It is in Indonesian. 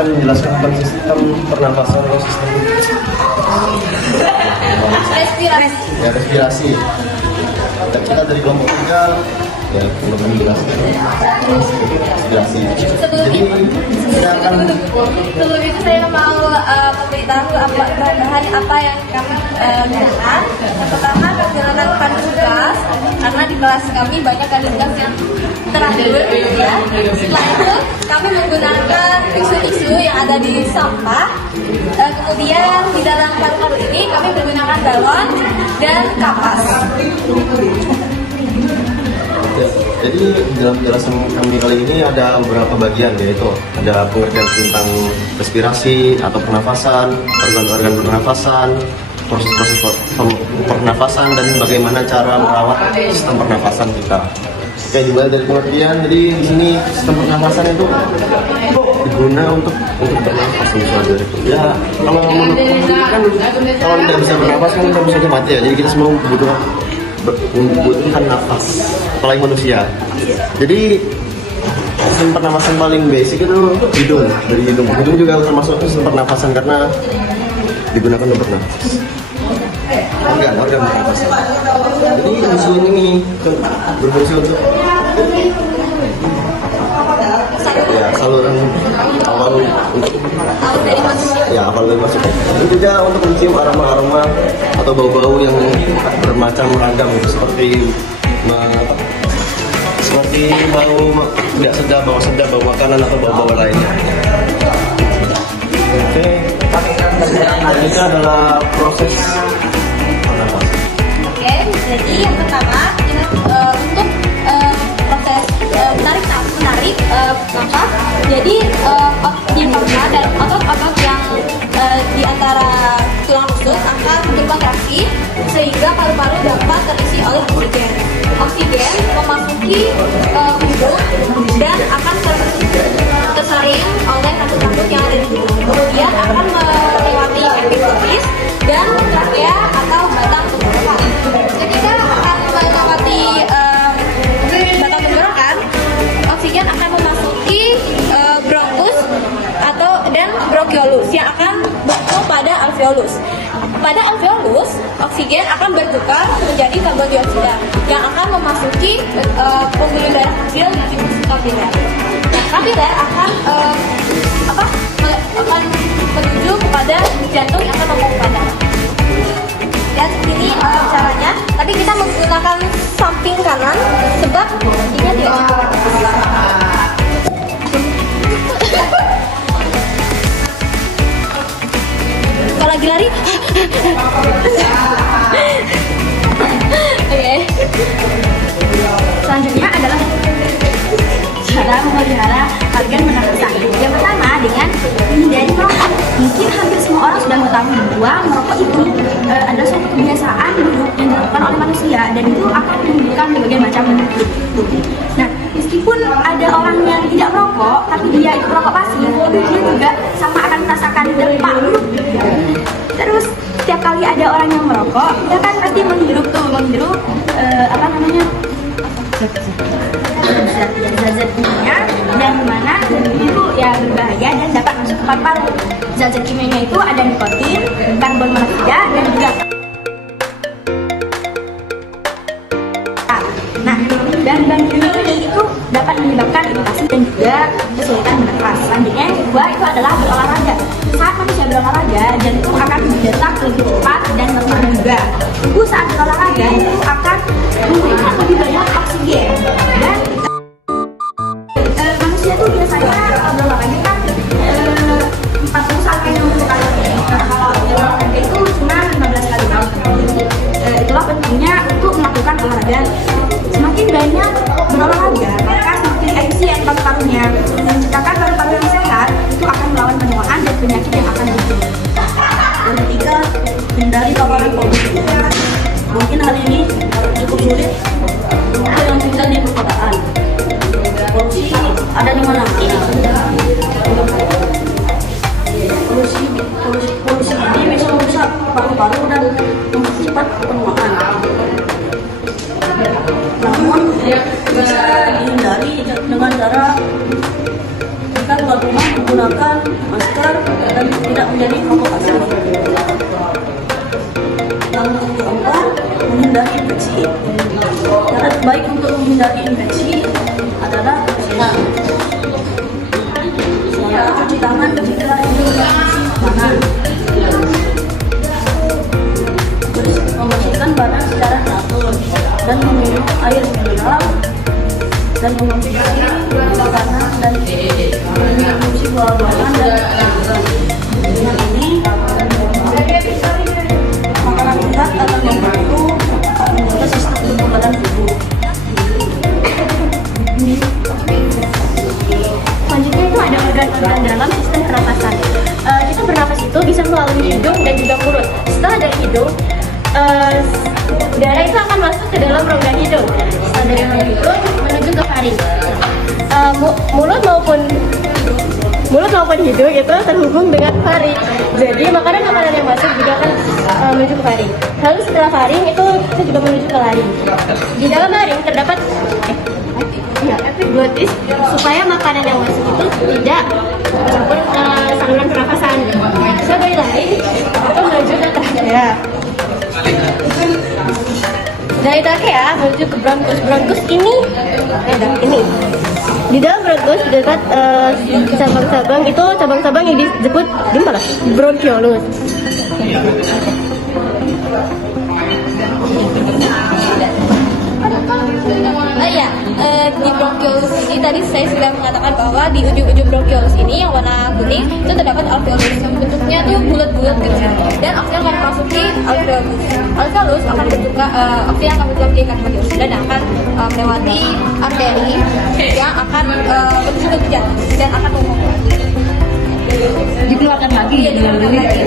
akan menjelaskan tentang sistem pernafasan atau sistem respirasi. Dan kita dari kelompok 3 ya belum menjelaskan respirasi. Jadi kita akan sebelum itu saya mau memberitahu bahan apa yang kami gunakan. Yang pertama kami gunakan tugas karena di kelas kami banyak kandidat yang terakhir ya. Setelah itu kami menggunakan tisu-tisu yang ada di sampah. Kemudian di dalam paru-paru ini kami menggunakan galon dan kapas. Jadi dalam penjelasan kami kali ini ada beberapa bagian, yaitu ada pengertian tentang respirasi atau pernafasan, organ-organ pernafasan, proses-proses pernafasan, dan bagaimana cara merawat sistem pernafasan kita. Oke, dimulai dari pengertian. Jadi di sini sistem pernafasan itu diguna untuk bernafas misalnya. Ya kalau kan kalau tidak bisa bernafas kan kita bisa mati ya. Jadi kita semua membutuhkan nafas, apalagi manusia. Jadi sistem pernafasan paling basic itu hidung, dari hidung. Hidung juga termasuk sistem pernafasan karena digunakan untuk bernafas. Enggak bernafas. Jadi insulin ini berfungsi untuk ya saluran awal untuk awal dari masuk. Itu juga untuk mencium aroma-aroma atau bau-bau yang bermacam ragam seperti bau tidak sedap, bau sedap, bau makanan atau bau-bau lainnya. Oke, ini adalah proses pernafasan. Oke, jadi yang pertama untuk proses menarik nafas. Jadi di mana dan otot-otot yang di antara tulang rusuk akan berkontraksi sehingga paru-paru dapat terisi oleh oksigen. Oksigen memasuki hidung dan akan tersaring oleh rambut-rambut yang ada di hidung. Kemudian akan melewati epifis dan trakea atau batang tenggorokan. Ketika akan melewati batang tenggorokan, oksigen akan memasuki bronkus dan bronkiolus yang akan bertemu pada alveolus. Pada alveolus, oksigen akan bertukar menjadi karbon dioksida yang akan memasuki pembuluh darah kecil di kapiler. Nah, kapiler akan menuju kepada jantung yang akan memompa darah. Dan ini caranya, tapi kita menggunakan samping kanan sebab ini tidak cukup. Kalau lagi lari, oke. Selanjutnya adalah cara memelihara organ pernafasan. Yang pertama dengan menghindari merokok. Mungkin hampir semua orang sudah mengetahui bahwa merokok itu adalah suatu kebiasaan buruk yang dilakukan oleh manusia dan itu akan menimbulkan berbagai macam penyakit. Nah, meskipun ada orang yang tidak merokok, tapi dia itu merokok pasif, dia juga sama akan merasakan dampak buruk. Terus setiap kali ada orang yang merokok, dia kan pasti menghirup zat-zat kimia dan mana itu ya berbahaya dan dapat masuk ke paru-paru. Zat-zat kimianya itu ada nikotin, karbon monoksida dan juga dan ini itu dapat menyebabkan iritasi dan juga kesulitan bernafas. Selanjutnya yang kedua itu adalah berolahraga. Saat manusia berolahraga, jantung akan berdetak lebih cepat dan normal juga. Tubuh saat berolahraga itu akan memberikan lebih banyak oksigen dan manusia itu biasanya berolahraga kan 40 sampai 60 kali. Kalau olahraga itu cuma 15 kali. Itulah pentingnya untuk melakukan olahraga. Semakin banyak berolahraga, maka semakin efisien paru-parunya. Dan sedangkan paru-paru yang sehat itu akan melawan penuaan dan penyakit yang akan muncul. Yang ketiga, hindari paparan polusi. Mungkin hal ini cukup sulit untuk yang tinggal di perkotaan. Polusi ada di mana? Polusi ini bisa merusak paru-paru dan mempercepat penuaan. Namun bisa dihindari dengan cara kita keluar rumah menggunakan masker dan tidak menjadi provokasi. Yang keempat, menghindari infeksi. Cara terbaik untuk menghindari infeksi adalah selalu cuci tangan ketika mengonsumsi makanan. Membersihkan badan secara teratur dan meminum air mineral dan mengonsumsi makanan dan mengonsumsi buah-buahan dan dengan ini makanan sehat akan membantu menjaga sistem kekebalan tubuh. Selanjutnya itu ada organ-organ dalam sistem pernapasan. Kita bernapas itu bisa melalui hidung dan juga mulut. Setelah dari hidung, udara itu akan masuk ke dalam rongga hidung. Setelah dari rongga hidung menuju ke faring. Mulut maupun hidung itu terhubung dengan faring. Jadi makanan-makanan yang masuk juga akan menuju ke faring. Lalu setelah faring itu juga menuju ke laring. Di dalam laring terdapat epiglotis supaya makanan yang masuk itu tidak mencampur saluran pernafasan. Sebagai laring itu menuju ke trachea. Dari trachea menuju ke bronkus. Bronkus ini di dalam bronkus terdapat cabang-cabang itu cabang-cabang yang disebut bronchiolus. Di bronchiolus ini tadi saya sudah mengatakan bahwa di ujung-ujung bronchiolus ini yang warna kuning itu terdapat alveolus. Bentuknya tuh bulat-bulat kecil dan oksigen akan memasuki alveolus. Alveolus akan bertukar, oksigen akan bertukar ke kardiosphere dan akan melewati arteri yang akan menuju ke jantung dan akan mengumpul. Dikeluarkan lagi. Dikeluarkan lagi.